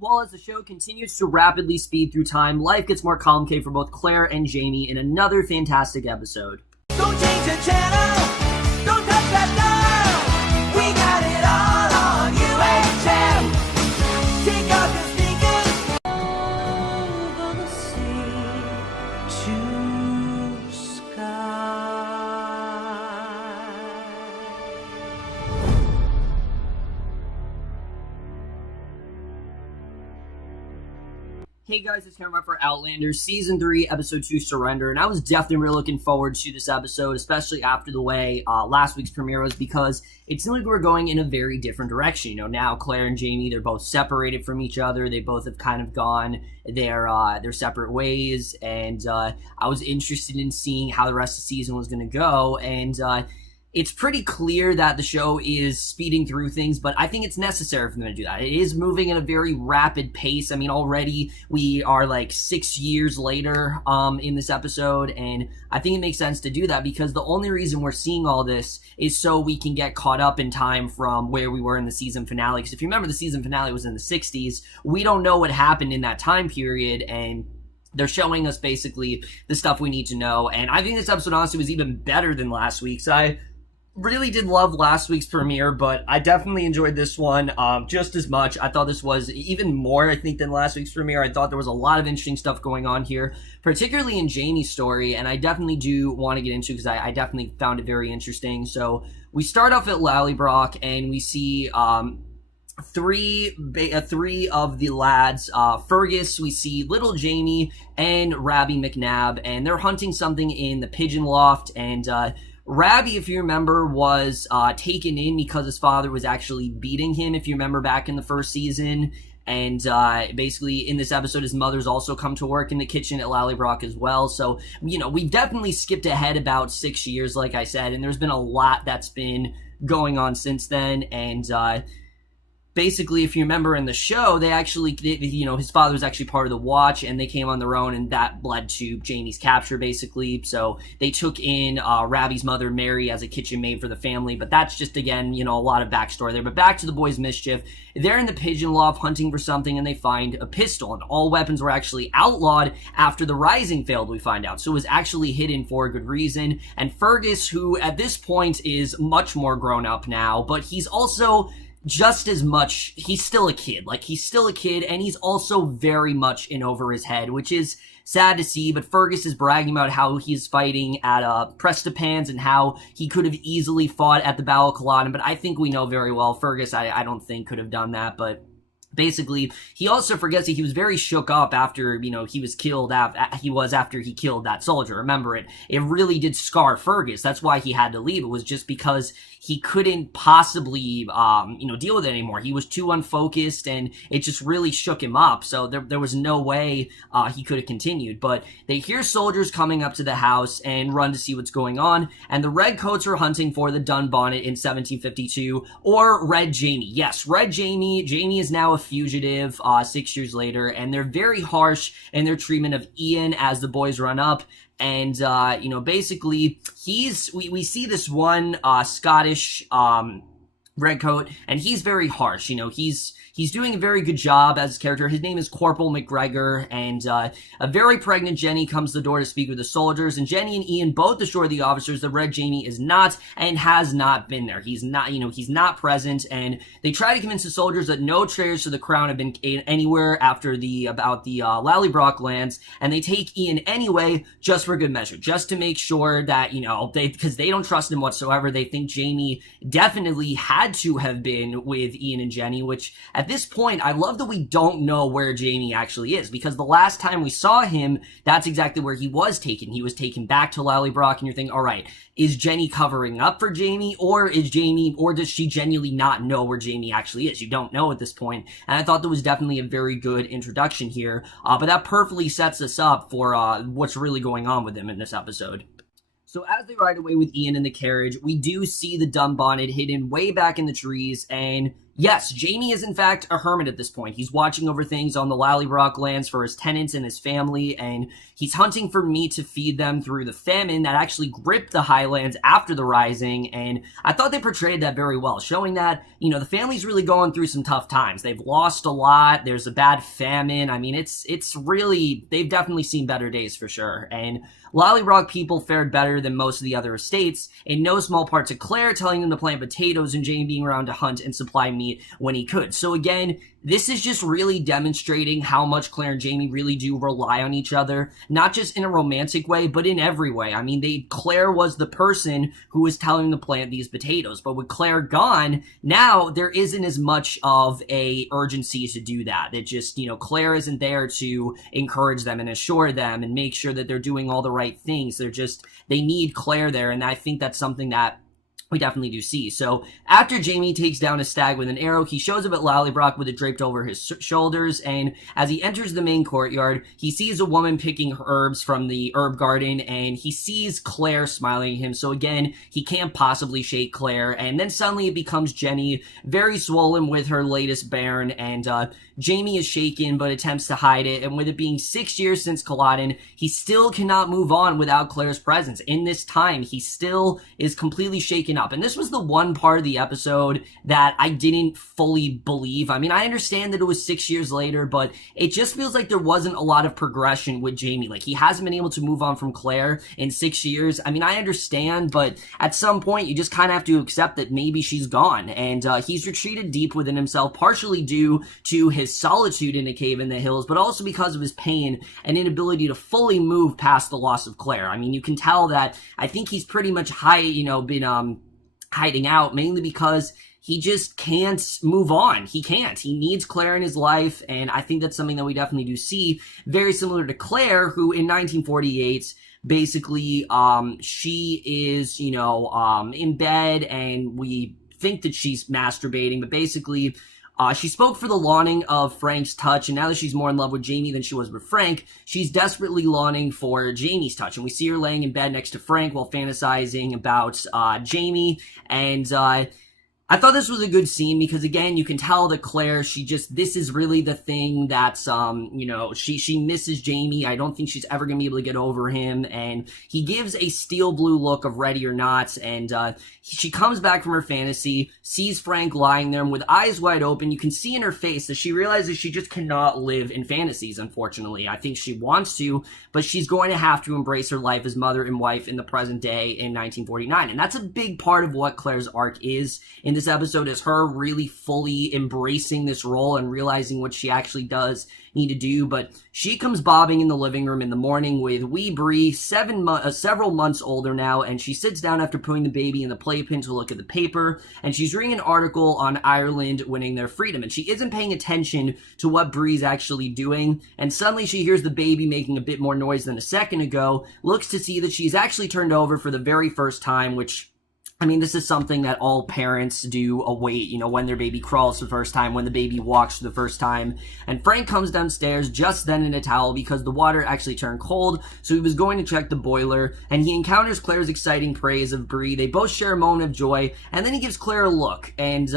Well, as the show continues to rapidly speed through time, life gets more complicated for both Claire and Jamie in another fantastic episode. Don't change the channel, don't touch that dial. We got it all on UHF. Take off your sneakers. Over the sea to sky. Hey guys, it's Cameron for Outlander, Season 3, Episode 2, Surrender, and I was definitely really looking forward to this episode, especially after the way last week's premiere was, because it seemed like we were going in a very different direction. You know, now Claire and Jamie, they're both separated from each other, they both have kind of gone their separate ways, and I was interested in seeing how the rest of the season was going to go, and it's pretty clear that the show is speeding through things, but I think it's necessary for them to do that. It is moving at a very rapid pace. I mean, already we are like 6 years later in this episode, and I think it makes sense to do that because the only reason we're seeing all this is so we can get caught up in time from where we were in the season finale. Because if you remember, the season finale was in the 60s. We don't know what happened in that time period, and they're showing us basically the stuff we need to know. And I think this episode honestly was even better than last week's. I really did love last week's premiere, but I definitely enjoyed this one just as much. I thought this was even more, I think, than last week's premiere. I thought there was a lot of interesting stuff going on here, particularly in Jamie's story, and I definitely do want to get into because I definitely found it very interesting. So we start off at Lacroix, and we see three of the lads, Fergus, we see little Jamie, and Rabbi McNabb, and they're hunting something in the pigeon loft, and Rabbi, if you remember, was taken in because his father was actually beating him, if you remember back in the first season. And basically, in this episode, his mother's also come to work in the kitchen at Lacroix as well. So, you know, we've definitely skipped ahead about 6 years, like I said, and there's been a lot that's been going on since then. And basically, if you remember in the show, his father was actually part of the watch, and they came on their own, and that led to Jamie's capture, basically. So they took in Rabbi's mother, Mary, as a kitchen maid for the family, but that's just, again, a lot of backstory there. But back to the boys' mischief. They're in the pigeon loft hunting for something, and they find a pistol, and all weapons were actually outlawed after the Rising failed, we find out. So it was actually hidden for a good reason, and Fergus, who at this point is much more grown up now, but he's also just as much, he's still a kid. Like, he's still a kid, and he's also very much in over his head, which is sad to see. But Fergus is bragging about how he's fighting at Prestapans and how he could have easily fought at the Battle of Culloden. But I think we know very well Fergus, I don't think, could have done that. But basically, he also forgets that he was very shook up after, he was killed, after he killed that soldier. Remember, it really did scar Fergus. That's why he had to leave. It was just because he couldn't possibly, deal with it anymore. He was too unfocused, and it just really shook him up. So there was no way he could have continued. But they hear soldiers coming up to the house and run to see what's going on. And the Redcoats are hunting for the Dunbonnet in 1752, or Red Jamie. Yes, Red Jamie. Jamie is now a fugitive 6 years later, and they're very harsh in their treatment of Ian as the boys run up. And, basically, we see this one Scottish Redcoat, and he's very harsh. He's doing a very good job as his character. His name is Corporal McGregor, and a very pregnant Jenny comes to the door to speak with the soldiers, and Jenny and Ian both assure the officers that Red Jamie is not and has not been there. He's not, he's not present, and they try to convince the soldiers that no traitors to the crown have been anywhere about the Lacroix lands, and they take Ian anyway, just for good measure, just to make sure that, because they don't trust him whatsoever. They think Jamie definitely had to have been with Ian and Jenny, which at this point, I love that we don't know where Jamie actually is, because the last time we saw him, that's exactly where he was taken. He was taken back to Lacroix, and you're thinking, all right, is Jenny covering up for Jamie, or does she genuinely not know where Jamie actually is? You don't know at this point, and I thought that was definitely a very good introduction here, but that perfectly sets us up for what's really going on with him in this episode. So as they ride away with Ian in the carriage, we do see the Dunbonnet hidden way back in the trees, and Yes, Jamie is in fact a hermit at this point. He's watching over things on the Lallybroch lands for his tenants and his family, and he's hunting for meat to feed them through the famine that actually gripped the Highlands after the Rising, and I thought they portrayed that very well, showing that, the family's really going through some tough times. They've lost a lot, there's a bad famine. I mean, it's really, they've definitely seen better days for sure, and Lallybroch people fared better than most of the other estates, in no small part to Claire telling them to plant potatoes and Jamie being around to hunt and supply meat when he could. So again, this is just really demonstrating how much Claire and Jamie really do rely on each other, not just in a romantic way, but in every way. I mean, Claire was the person who was telling them to plant these potatoes, but with Claire gone, now there isn't as much of a urgency to do that. It just, Claire isn't there to encourage them and assure them and make sure that they're doing all the right things. They need Claire there, and I think that's something that we definitely do see. So after Jamie takes down a stag with an arrow, he shows up at Lallybroch with it draped over his shoulders, and as he enters the main courtyard, he sees a woman picking herbs from the herb garden, and he sees Claire smiling at him. So again, he can't possibly shake Claire, and then suddenly it becomes Jenny, very swollen with her latest bairn, and Jamie is shaken but attempts to hide it, and with it being 6 years since Culloden, he still cannot move on without Claire's presence. In this time, he still is completely shaken up, and this was the one part of the episode that I didn't fully believe. I mean, I understand that it was 6 years later, but it just feels like there wasn't a lot of progression with Jamie. Like, he hasn't been able to move on from Claire in 6 years. I mean, I understand, but at some point, you just kind of have to accept that maybe she's gone, and he's retreated deep within himself, partially due to his solitude in a cave in the hills, but also because of his pain and inability to fully move past the loss of Claire. I mean, you can tell that I think he's pretty much been hiding out, mainly because he just can't move on. He can't. He needs Claire in his life, and I think that's something that we definitely do see, very similar to Claire, who in 1948 basically she is in bed, and we think that she's masturbating, but basically she spoke for the longing of Frank's touch, and now that she's more in love with Jamie than she was with Frank, she's desperately longing for Jamie's touch. And we see her laying in bed next to Frank while fantasizing about Jamie, and I thought this was a good scene because, again, you can tell that Claire, this is really the thing that's, she misses Jamie. I don't think she's ever going to be able to get over him, and he gives a steel blue look of ready or not, and she comes back from her fantasy, sees Frank lying there, and with eyes wide open, you can see in her face that she realizes she just cannot live in fantasies, unfortunately. I think she wants to, but she's going to have to embrace her life as mother and wife in the present day in 1949, and that's a big part of what Claire's arc is in this episode, is her really fully embracing this role and realizing what she actually does need to do. But she comes bobbing in the living room in the morning with wee Bree, several months older now, and she sits down after putting the baby in the playpen to look at the paper, and she's reading an article on Ireland winning their freedom, and she isn't paying attention to what Bree's actually doing, and suddenly she hears the baby making a bit more noise than a second ago, looks to see that she's actually turned over for the very first time, which, I mean, this is something that all parents do await, when their baby crawls for the first time, when the baby walks for the first time. And Frank comes downstairs just then in a towel because the water actually turned cold, so he was going to check the boiler, and he encounters Claire's exciting praise of Bree. They both share a moment of joy, and then he gives Claire a look, and,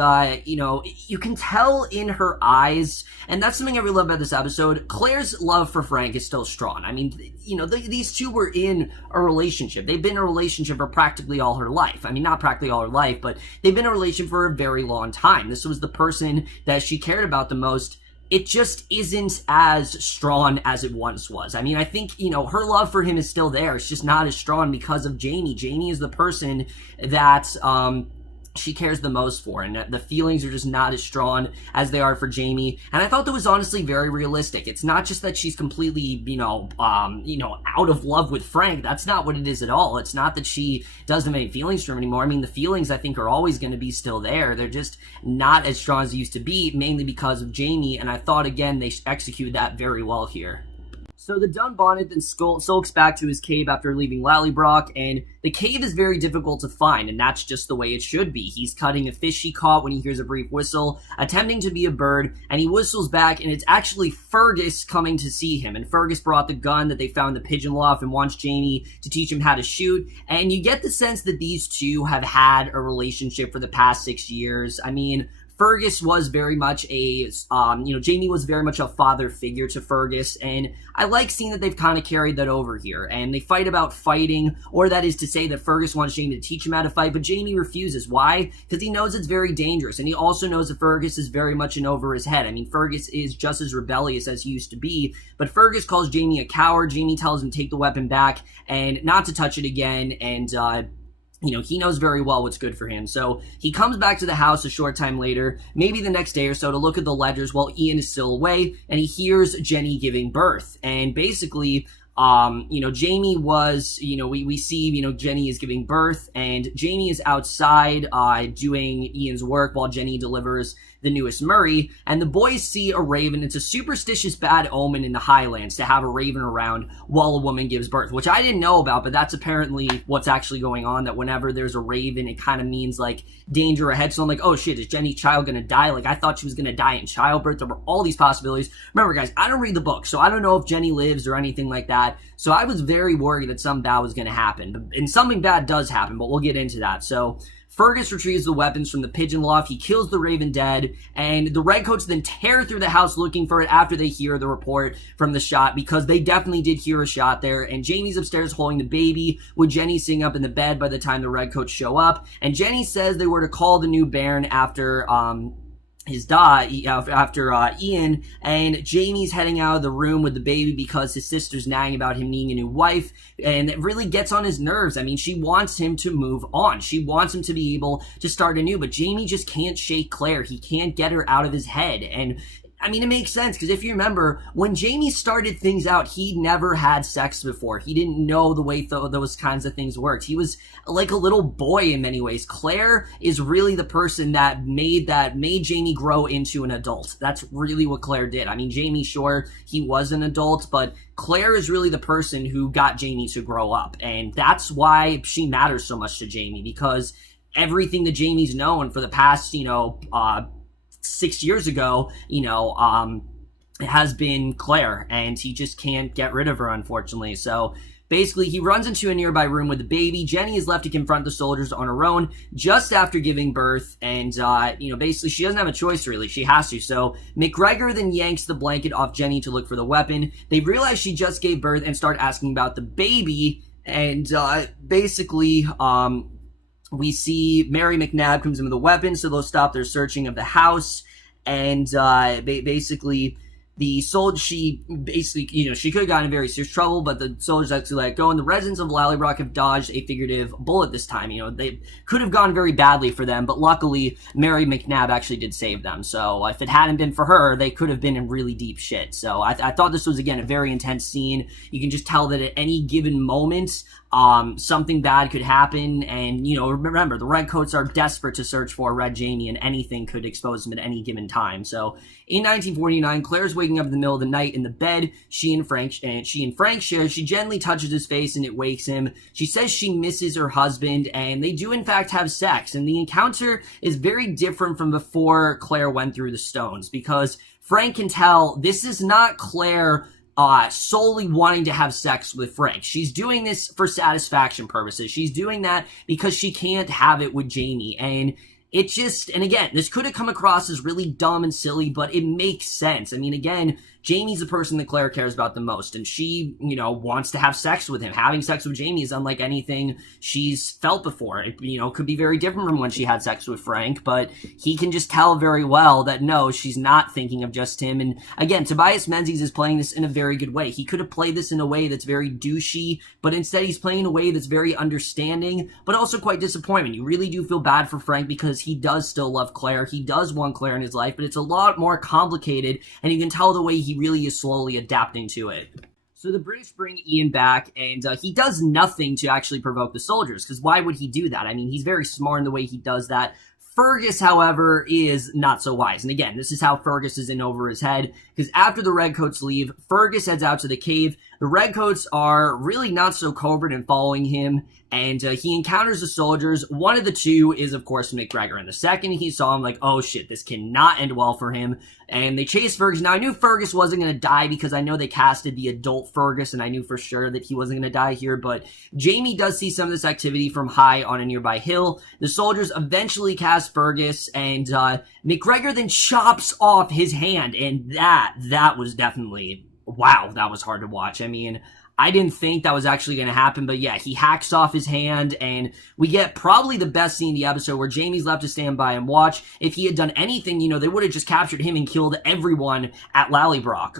you can tell in her eyes, and that's something I really love about this episode, Claire's love for Frank is still strong. I mean, these two were in a relationship. They've been in a relationship for practically all her life. I mean, not practically all her life, but they've been in a relationship for a very long time. This was the person that she cared about the most. It just isn't as strong as it once was. I mean, I think, her love for him is still there. It's just not as strong because of Jamie. Jamie is the person that, she cares the most for, and the feelings are just not as strong as they are for Jamie. And I thought that was honestly very realistic. It's not just that she's completely, out of love with Frank. That's not what it is at all. It's not that she doesn't have any feelings for him anymore. I mean, the feelings I think are always going to be still there. They're just not as strong as they used to be, mainly because of Jamie. And I thought, again, they executed that very well here. So the Dunbonnet then sulks back to his cave after leaving Lallybroch, and the cave is very difficult to find, and that's just the way it should be. He's cutting a fish he caught when he hears a brief whistle, attempting to be a bird, and he whistles back, and it's actually Fergus coming to see him, and Fergus brought the gun that they found in the pigeon loft and wants Jamie to teach him how to shoot, and you get the sense that these two have had a relationship for the past 6 years. I mean, Fergus was very much Jamie was very much a father figure to Fergus, and I like seeing that they've kind of carried that over here, and they fight about fighting, or that is to say that Fergus wants Jamie to teach him how to fight, but Jamie refuses. Why? Because he knows it's very dangerous, and he also knows that Fergus is very much in over his head. I mean, Fergus is just as rebellious as he used to be, but Fergus calls Jamie a coward. Jamie tells him to take the weapon back and not to touch it again, and he knows very well what's good for him. So he comes back to the house a short time later, maybe the next day or so, to look at the ledgers while Ian is still away, and he hears Jenny giving birth. And basically, Jamie was, we see, Jenny is giving birth, and Jamie is outside doing Ian's work while Jenny delivers the newest Murray, and the boys see a raven. It's a superstitious bad omen in the Highlands to have a raven around while a woman gives birth, which I didn't know about, but that's apparently what's actually going on, that whenever there's a raven, it kind of means, like, danger ahead. So I'm like, oh shit, is Jenny's child gonna die? Like, I thought she was gonna die in childbirth. There were all these possibilities. Remember, guys, I don't read the book, so I don't know if Jenny lives or anything like that, so I was very worried that something bad was gonna happen, and something bad does happen, but we'll get into that. So Fergus retrieves the weapons from the pigeon loft, he kills the raven dead, and the redcoats then tear through the house looking for it after they hear the report from the shot, because they definitely did hear a shot there, and Jamie's upstairs holding the baby, with Jenny sitting up in the bed by the time the redcoats show up, and Jenny says they were to call the new Baron after, Ian, and Jamie's heading out of the room with the baby because his sister's nagging about him needing a new wife, and it really gets on his nerves. I mean, she wants him to move on. She wants him to be able to start anew, but Jamie just can't shake Claire. He can't get her out of his head, and I mean, it makes sense, because if you remember, when Jamie started things out, he never had sex before. He didn't know the way those kinds of things worked. He was like a little boy in many ways. Claire is really the person that made Jamie grow into an adult. That's really what Claire did. I mean, Jamie, sure, he was an adult, but Claire is really the person who got Jamie to grow up, and that's why she matters so much to Jamie, because everything that Jamie's known for the past, 6 years ago, it has been Claire, and he just can't get rid of her, unfortunately. So basically, he runs into a nearby room with the baby. Jenny is left to confront the soldiers on her own just after giving birth, and basically she doesn't have a choice, really. She has to. So McGregor then yanks the blanket off Jenny to look for the weapon. They realize she just gave birth and start asking about the baby, and we see Mary McNabb comes in with a weapon, so they'll stop their searching of the house, and basically the soldier, she could have gotten in very serious trouble, but the soldiers actually let it go, and the residents of Lallybroch have dodged a figurative bullet this time. They could have gone very badly for them, but luckily Mary McNabb actually did save them. So if it hadn't been for her, they could have been in really deep shit. So I thought this was, again, a very intense scene. You can just tell that at any given moment, something bad could happen, and remember, the redcoats are desperate to search for Red Jamie, and anything could expose him at any given time. So in 1949, Claire's waking up in the middle of the night in the bed she and Frank share. She gently touches his face and it wakes him. She says she misses her husband, and they do in fact have sex, and the encounter is very different from before Claire went through the stones, because Frank can tell this is not Claire solely wanting to have sex with Frank. She's doing this for satisfaction purposes. She's doing that because she can't have it with Jamie, and and again, this could have come across as really dumb and silly, but it makes sense. I mean, again, Jamie's the person that Claire cares about the most, and she, wants to have sex with him. Having sex with Jamie is unlike anything she's felt before. It, could be very different from when she had sex with Frank, but he can just tell very well that no, she's not thinking of just him. And again, Tobias Menzies is playing this in a very good way. He could have played this in a way that's very douchey, but instead he's playing in a way that's very understanding, but also quite disappointing. You really do feel bad for Frank, because he does still love Claire. He does want Claire in his life, but it's a lot more complicated, and you can tell the way he really is slowly adapting to it. So the British bring Ian back, and he does nothing to actually provoke the soldiers, because why would he do that? I mean, he's very smart in the way he does that. Fergus, however, is not so wise. And again, this is how Fergus is in over his head, because after the Redcoats leave, Fergus heads out to the cave. The Redcoats are really not so covert in following him, and he encounters the soldiers. One of the two is, of course, McGregor, and the second he saw him, like, oh shit, this cannot end well for him, and they chase Fergus. Now, I knew Fergus wasn't going to die because I know they casted the adult Fergus, and I knew for sure that he wasn't going to die here, but Jamie does see some of this activity from high on a nearby hill. The soldiers eventually cast Fergus, and McGregor then chops off his hand, and that was definitely, wow, that was hard to watch. I mean, I didn't think that was actually going to happen, but yeah, he hacks off his hand, and we get probably the best scene in the episode where Jamie's left to stand by and watch. If he had done anything, they would have just captured him and killed everyone at Lallybroch,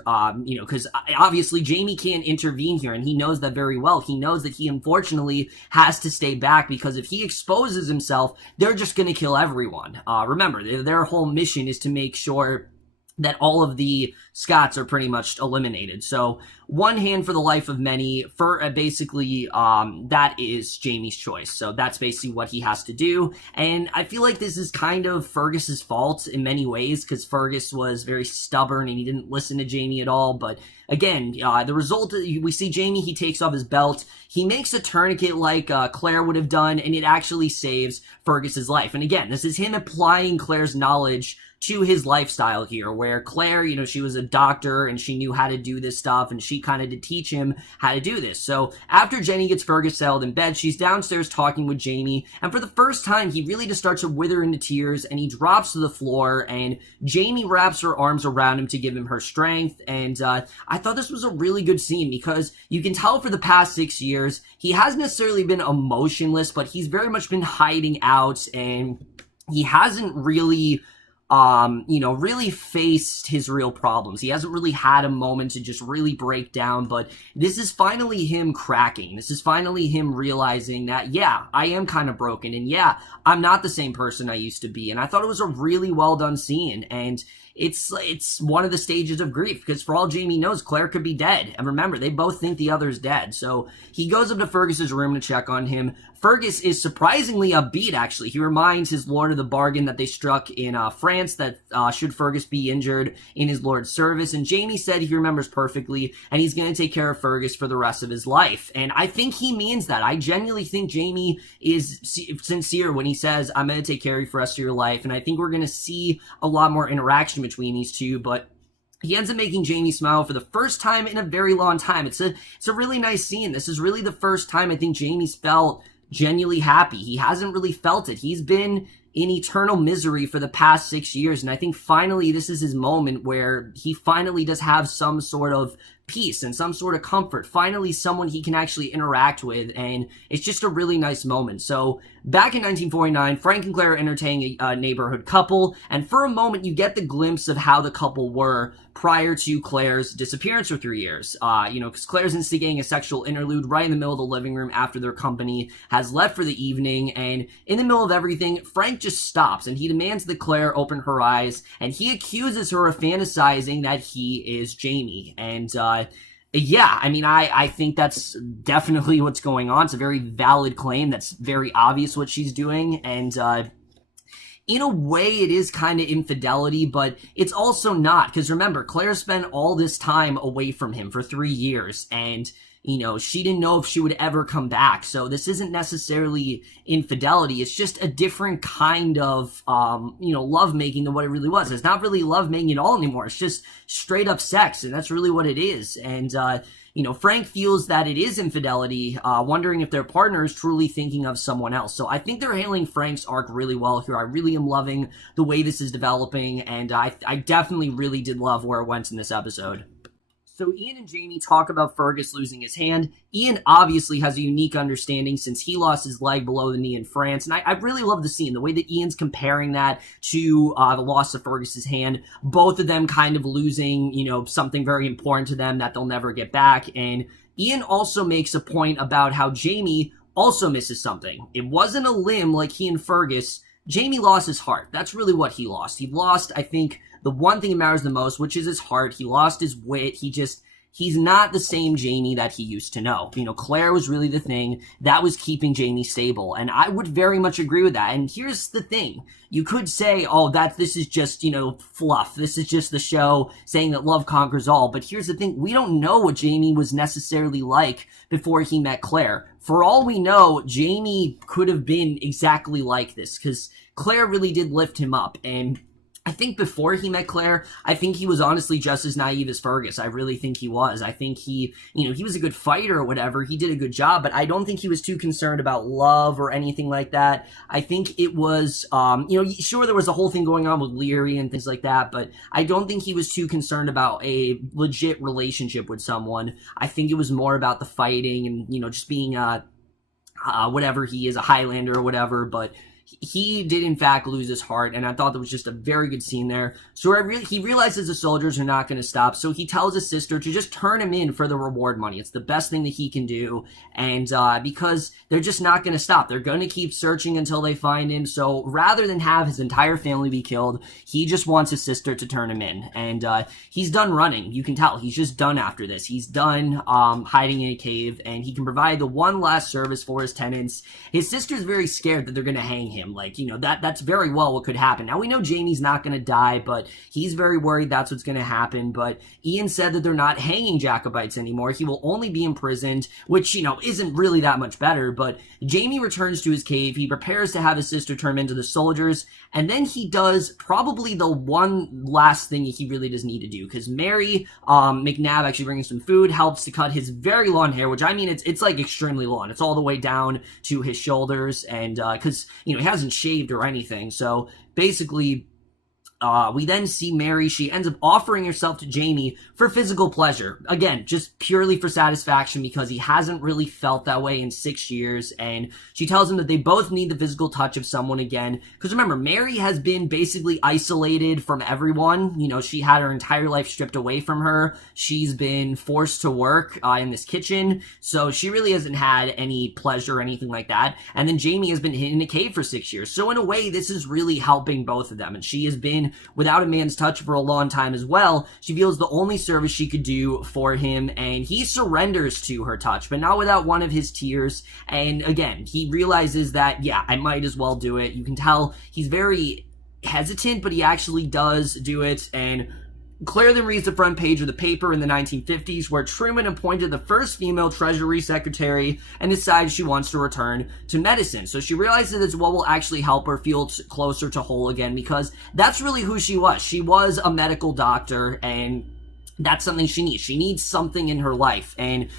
because obviously Jamie can't intervene here, and he knows that very well. He knows that he unfortunately has to stay back, because if he exposes himself, they're just going to kill everyone. Remember, their whole mission is to make sure that all of the Scots are pretty much eliminated. So one hand for the life of many. For basically, that is Jamie's choice. So that's basically what he has to do. And I feel like this is kind of Fergus's fault in many ways, because Fergus was very stubborn and he didn't listen to Jamie at all. But again, the result, we see Jamie, he takes off his belt. He makes a tourniquet like Claire would have done, and it actually saves Fergus's life. And again, this is him applying Claire's knowledge to his lifestyle here, where Claire, she was a doctor and she knew how to do this stuff, and she kind of did teach him how to do this. So after Jenny gets Fergus settled in bed, she's downstairs talking with Jamie, and for the first time, he really just starts to wither into tears, and he drops to the floor, and Jamie wraps her arms around him to give him her strength. And I thought this was a really good scene, because you can tell for the past 6 years, he hasn't necessarily been emotionless, but he's very much been hiding out, and he hasn't really really faced his real problems. He hasn't really had a moment to just really break down, but this is finally him cracking. This is finally him realizing that, yeah, I am kind of broken, and yeah, I'm not the same person I used to be. And I thought it was a really well done scene, and it's one of the stages of grief, because for all Jamie knows, Claire could be dead. And remember, they both think the other's dead. So he goes up to Fergus's room to check on him. Fergus is surprisingly upbeat, actually. He reminds his lord of the bargain that they struck in France, that should Fergus be injured in his lord's service. And Jamie said he remembers perfectly, and he's going to take care of Fergus for the rest of his life. And I think he means that. I genuinely think Jamie is sincere when he says, I'm going to take care of you for the rest of your life. And I think we're going to see a lot more interaction between these two, but he ends up making Jamie smile for the first time in a very long time. It's a really nice scene. This is really the first time I think Jamie's felt genuinely happy. He hasn't really felt it. He's been in eternal misery for the past 6 years, and I think finally this is his moment where he finally does have some sort of peace and some sort of comfort. Finally, someone he can actually interact with, and it's just a really nice moment. So back in 1949, Frank and Claire are entertaining a neighborhood couple, and for a moment you get the glimpse of how the couple were prior to Claire's disappearance for 3 years. Because Claire's instigating a sexual interlude right in the middle of the living room after their company has left for the evening, and in the middle of everything, Frank just stops, and he demands that Claire open her eyes, and he accuses her of fantasizing that he is Jamie. And yeah, I mean, I think that's definitely what's going on. It's a very valid claim. That's very obvious what she's doing. And in a way, it is kind of infidelity, but it's also not. Because remember, Claire spent all this time away from him for 3 years. And she didn't know if she would ever come back. So this isn't necessarily infidelity. It's just a different kind of, lovemaking than what it really was. It's not really lovemaking at all anymore. It's just straight up sex. And that's really what it is. And, Frank feels that it is infidelity, wondering if their partner is truly thinking of someone else. So I think they're handling Frank's arc really well here. I really am loving the way this is developing. And I definitely really did love where it went in this episode. So Ian and Jamie talk about Fergus losing his hand. Ian obviously has a unique understanding since he lost his leg below the knee in France. And I really love the scene, the way that Ian's comparing that to the loss of Fergus's hand. Both of them kind of losing, something very important to them that they'll never get back. And Ian also makes a point about how Jamie also misses something. It wasn't a limb like he and Fergus. Jamie lost his heart. That's really what he lost. He lost, I think, the one thing that matters the most, which is his heart. He lost his wit. he's not the same Jamie that he used to know. Claire was really the thing that was keeping Jamie stable, and I would very much agree with that. And here's the thing. You could say, this is just, fluff. This is just the show saying that love conquers all. But here's the thing. We don't know what Jamie was necessarily like before he met Claire. For all we know, Jamie could have been exactly like this, because Claire really did lift him up. And I think before he met Claire, I think he was honestly just as naive as Fergus. I really think he was. I think he was a good fighter or whatever. He did a good job, but I don't think he was too concerned about love or anything like that. I think it was, sure, there was a whole thing going on with Leary and things like that, but I don't think he was too concerned about a legit relationship with someone. I think it was more about the fighting and, just being, whatever he is, a Highlander or whatever, but he did in fact lose his heart, and I thought that was just a very good scene there. So he realizes the soldiers are not going to stop, so he tells his sister to just turn him in for the reward money. It's the best thing that he can do, and because they're just not going to stop. They're going to keep searching until they find him, so rather than have his entire family be killed, he just wants his sister to turn him in, and he's done running. You can tell. He's just done after this. He's done hiding in a cave, and he can provide the one last service for his tenants. His sister's very scared that they're going to hang him. That's very well what could happen. Now, we know Jamie's not going to die, but he's very worried that's what's going to happen. But Ian said that they're not hanging Jacobites anymore. He will only be imprisoned, which, isn't really that much better. But Jamie returns to his cave. He prepares to have his sister turn into the soldiers. And then he does probably the one last thing he really does need to do. Because Mary McNabb actually bringing some food helps to cut his very long hair, which, I mean, it's like extremely long. It's all the way down to his shoulders. And because, he hasn't shaved or anything. So basically, we then see Mary. She ends up offering herself to Jamie for physical pleasure. Again, just purely for satisfaction, because he hasn't really felt that way in 6 years. And she tells him that they both need the physical touch of someone again. Because remember, Mary has been basically isolated from everyone. She had her entire life stripped away from her. She's been forced to work in this kitchen. So she really hasn't had any pleasure or anything like that. And then Jamie has been hidden in a cave for 6 years. So in a way, this is really helping both of them. And she has been without a man's touch for a long time as well. She feels the only service she could do for him, and he surrenders to her touch, but not without one of his tears. And again, he realizes that, yeah, I might as well do it. You can tell he's very hesitant, but he actually does do it. And Claire then reads the front page of the paper in the 1950s, where Truman appointed the first female Treasury Secretary and decides she wants to return to medicine. So she realizes it's what will actually help her feel closer to whole again, because that's really who she was. She was a medical doctor, and that's something she needs. She needs something in her life, and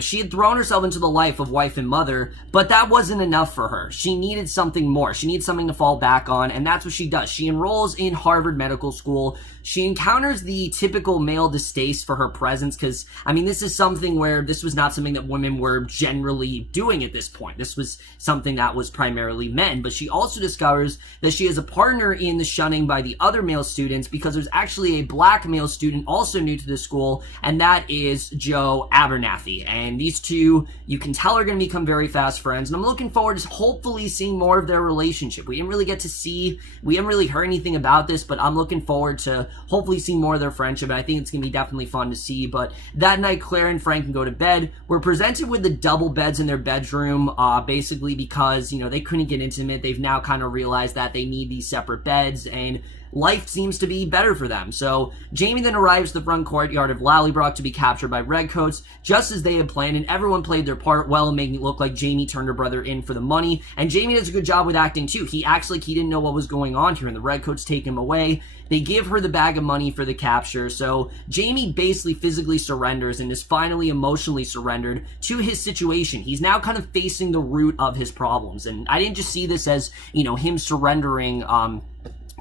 she had thrown herself into the life of wife and mother, but that wasn't enough for her. She needed something more. She needs something to fall back on, and that's what she does. She enrolls in Harvard Medical School. She encounters the typical male distaste for her presence, because, this is something where this was not something that women were generally doing at this point. This was something that was primarily men, but she also discovers that she has a partner in the shunning by the other male students, because there's actually a black male student also new to the school, and that is Joe Abernathy. And these two, you can tell, are going to become very fast friends, and I'm looking forward to hopefully seeing more of their relationship. We didn't really heard anything about this, but I'm looking forward to hopefully see more of their friendship, and I think it's going to be definitely fun to see. But that night, Claire and Frank can go to bed. We're presented with the double beds in their bedroom, basically because, they couldn't get intimate. They've now kind of realized that they need these separate beds, and life seems to be better for them. So Jamie then arrives at the front courtyard of Lallybrook to be captured by Redcoats, just as they had planned, and everyone played their part well in making it look like Jamie turned her brother in for the money. And Jamie does a good job with acting too. He acts like he didn't know what was going on here, and the Redcoats take him away. They give her the bag of money for the capture, so Jamie basically physically surrenders and is finally emotionally surrendered to his situation. He's now kind of facing the root of his problems, and I didn't just see this as, him surrendering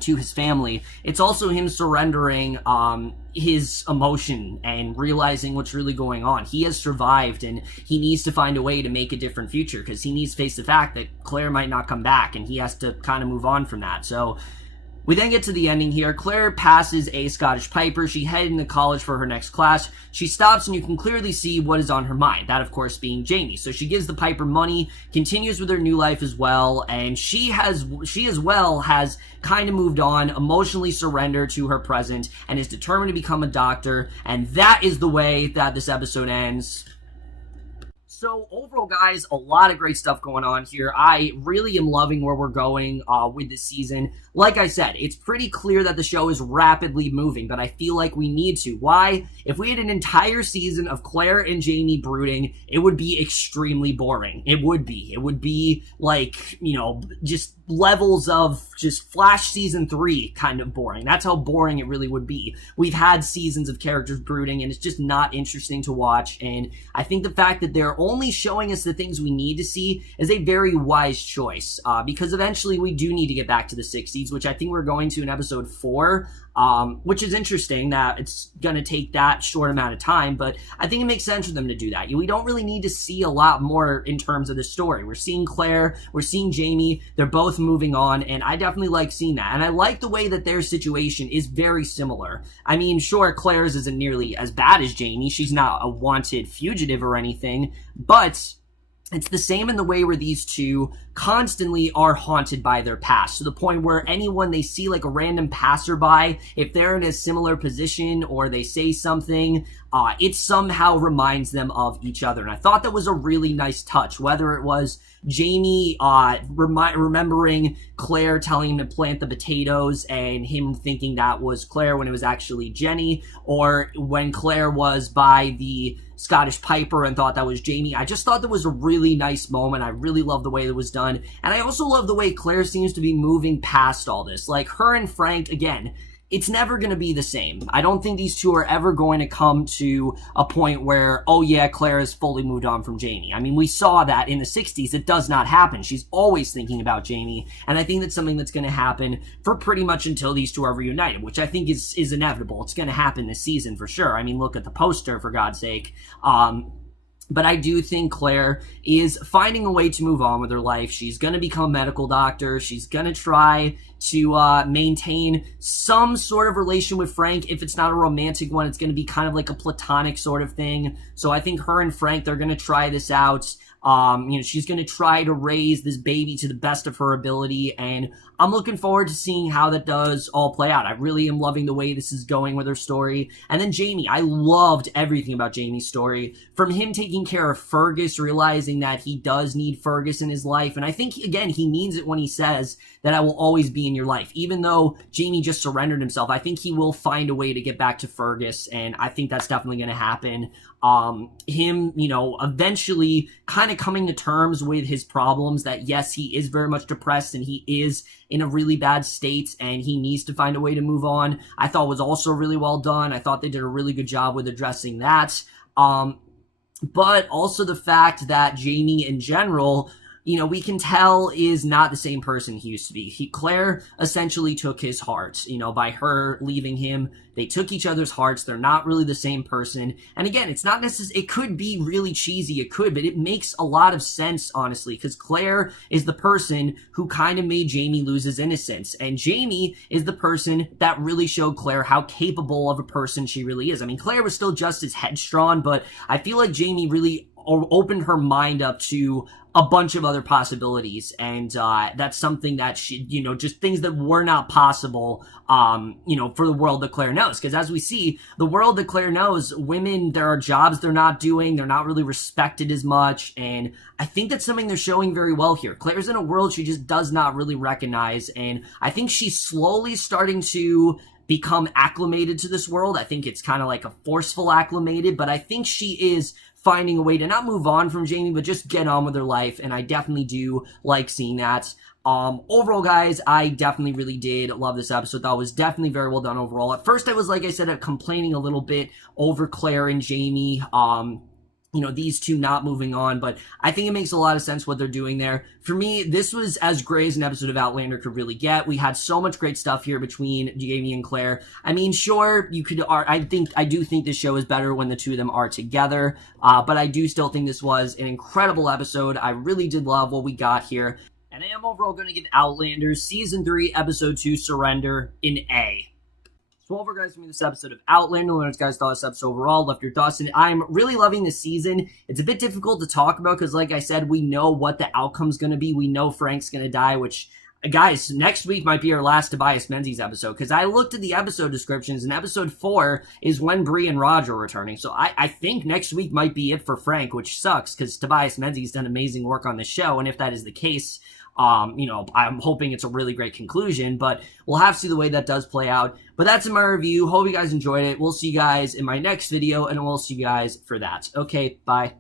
to his family. It's also him surrendering his emotion and realizing what's really going on. He has survived, and he needs to find a way to make a different future, because he needs to face the fact that Claire might not come back, and he has to kind of move on from that. So We then get to the ending here. Claire passes a Scottish Piper. She headed into college for her next class. She stops and you can clearly see what is on her mind. That, of course, being Jamie. So she gives the Piper money, continues with her new life as well, and she as well has kind of moved on, emotionally surrendered to her present, and is determined to become a doctor. And that is the way that this episode ends. So overall, guys, a lot of great stuff going on here. I really am loving where we're going with this season. Like I said, it's pretty clear that the show is rapidly moving, but I feel like we need to. Why? If we had an entire season of Claire and Jamie brooding, it would be extremely boring. It would be. It would be like, you know, just levels of just Flash season 3 kind of boring. That's how boring it really would be. We've had seasons of characters brooding, and it's just not interesting to watch. And I think the fact that they're only showing us the things we need to see is a very wise choice, because eventually we do need to get back to the 60s, which I think we're going to in episode 4, which is interesting that it's going to take that short amount of time, but I think it makes sense for them to do that. We don't really need to see a lot more in terms of the story. We're seeing Claire, we're seeing Jamie, they're both moving on, and I definitely like seeing that. And I like the way that their situation is very similar. I mean, sure, Claire's isn't nearly as bad as Jamie. She's not a wanted fugitive or anything, but it's the same in the way where these two constantly are haunted by their past, to the point where anyone they see, like a random passerby, if they're in a similar position or they say something, it somehow reminds them of each other. And I thought that was a really nice touch, whether it was Jamie remembering Claire telling him to plant the potatoes and him thinking that was Claire when it was actually Jenny, or when Claire was by the Scottish Piper and thought that was Jamie. I just thought that was a really nice moment. I really love the way that was done. And I also love the way Claire seems to be moving past all this. Like, her and Frank, again, it's never going to be the same. I don't think these two are ever going to come to a point where, oh yeah, Claire has fully moved on from Jamie. I mean, we saw that in the 60s. It does not happen. She's always thinking about Jamie. And I think that's something that's going to happen for pretty much until these two are reunited, which I think is inevitable. It's going to happen this season for sure. I mean, look at the poster, for God's sake. But I do think Claire is finding a way to move on with her life. She's going to become a medical doctor. She's going to try to maintain some sort of relation with Frank. If it's not a romantic one, it's going to be kind of like a platonic sort of thing. So I think her and Frank, they're going to try this out. She's going to try to raise this baby to the best of her ability, and I'm looking forward to seeing how that does all play out. I really am loving the way this is going with her story. And then Jamie, I loved everything about Jamie's story. From him taking care of Fergus, realizing that he does need Fergus in his life, and I think, again, he means it when he says that I will always be in your life. Even though Jamie just surrendered himself, I think he will find a way to get back to Fergus, and I think that's definitely going to happen. Him, eventually kind of coming to terms with his problems, that yes, he is very much depressed and he is in a really bad state and he needs to find a way to move on, I thought was also really well done. I thought they did a really good job with addressing that. But also the fact that Jamie in general, we can tell is not the same person he used to be. Claire essentially took his heart, by her leaving him. They took each other's hearts. They're not really the same person. And again, it's not necessarily, it could be really cheesy. It could, but it makes a lot of sense, honestly, because Claire is the person who kind of made Jamie lose his innocence. And Jamie is the person that really showed Claire how capable of a person she really is. I mean, Claire was still just as headstrong, but I feel like Jamie really opened her mind up to a bunch of other possibilities, and that's something that she, just things that were not possible, for the world that Claire knows. Because as we see, the world that Claire knows, women, there are jobs they're not doing, they're not really respected as much, and I think that's something they're showing very well here. Claire's in a world she just does not really recognize, and I think she's slowly starting to become acclimated to this world. I think it's kind of like a forceful acclimated, but I think she is finding a way to not move on from Jamie, but just get on with her life, and I definitely do like seeing that. Overall, guys, I definitely really did love this episode. That was definitely very well done overall. At first, I was, like I said, complaining a little bit over Claire and Jamie, these two not moving on, but I think it makes a lot of sense what they're doing there. For me, this was as great as an episode of Outlander could really get. We had so much great stuff here between Jamie and Claire. I mean, sure, you could, I do think this show is better when the two of them are together, but I do still think this was an incredible episode. I really did love what we got here. And I am overall going to give Outlander Season 3, Episode 2, Surrender, an A. So overall, guys, for me, this episode of Outlander, let us guys thought this episode overall, left your thoughts in it. I'm really loving this season. It's a bit difficult to talk about because, like I said, we know what the outcome's going to be. We know Frank's going to die, which, guys, next week might be our last Tobias Menzies episode because I looked at the episode descriptions and episode 4 is when Bree and Roger are returning. So I think next week might be it for Frank, which sucks because Tobias Menzies done amazing work on the show. And if that is the case, I'm hoping it's a really great conclusion, but we'll have to see the way that does play out. But that's in my review. Hope you guys enjoyed it. We'll see you guys in my next video, and we'll see you guys for that. Okay, bye.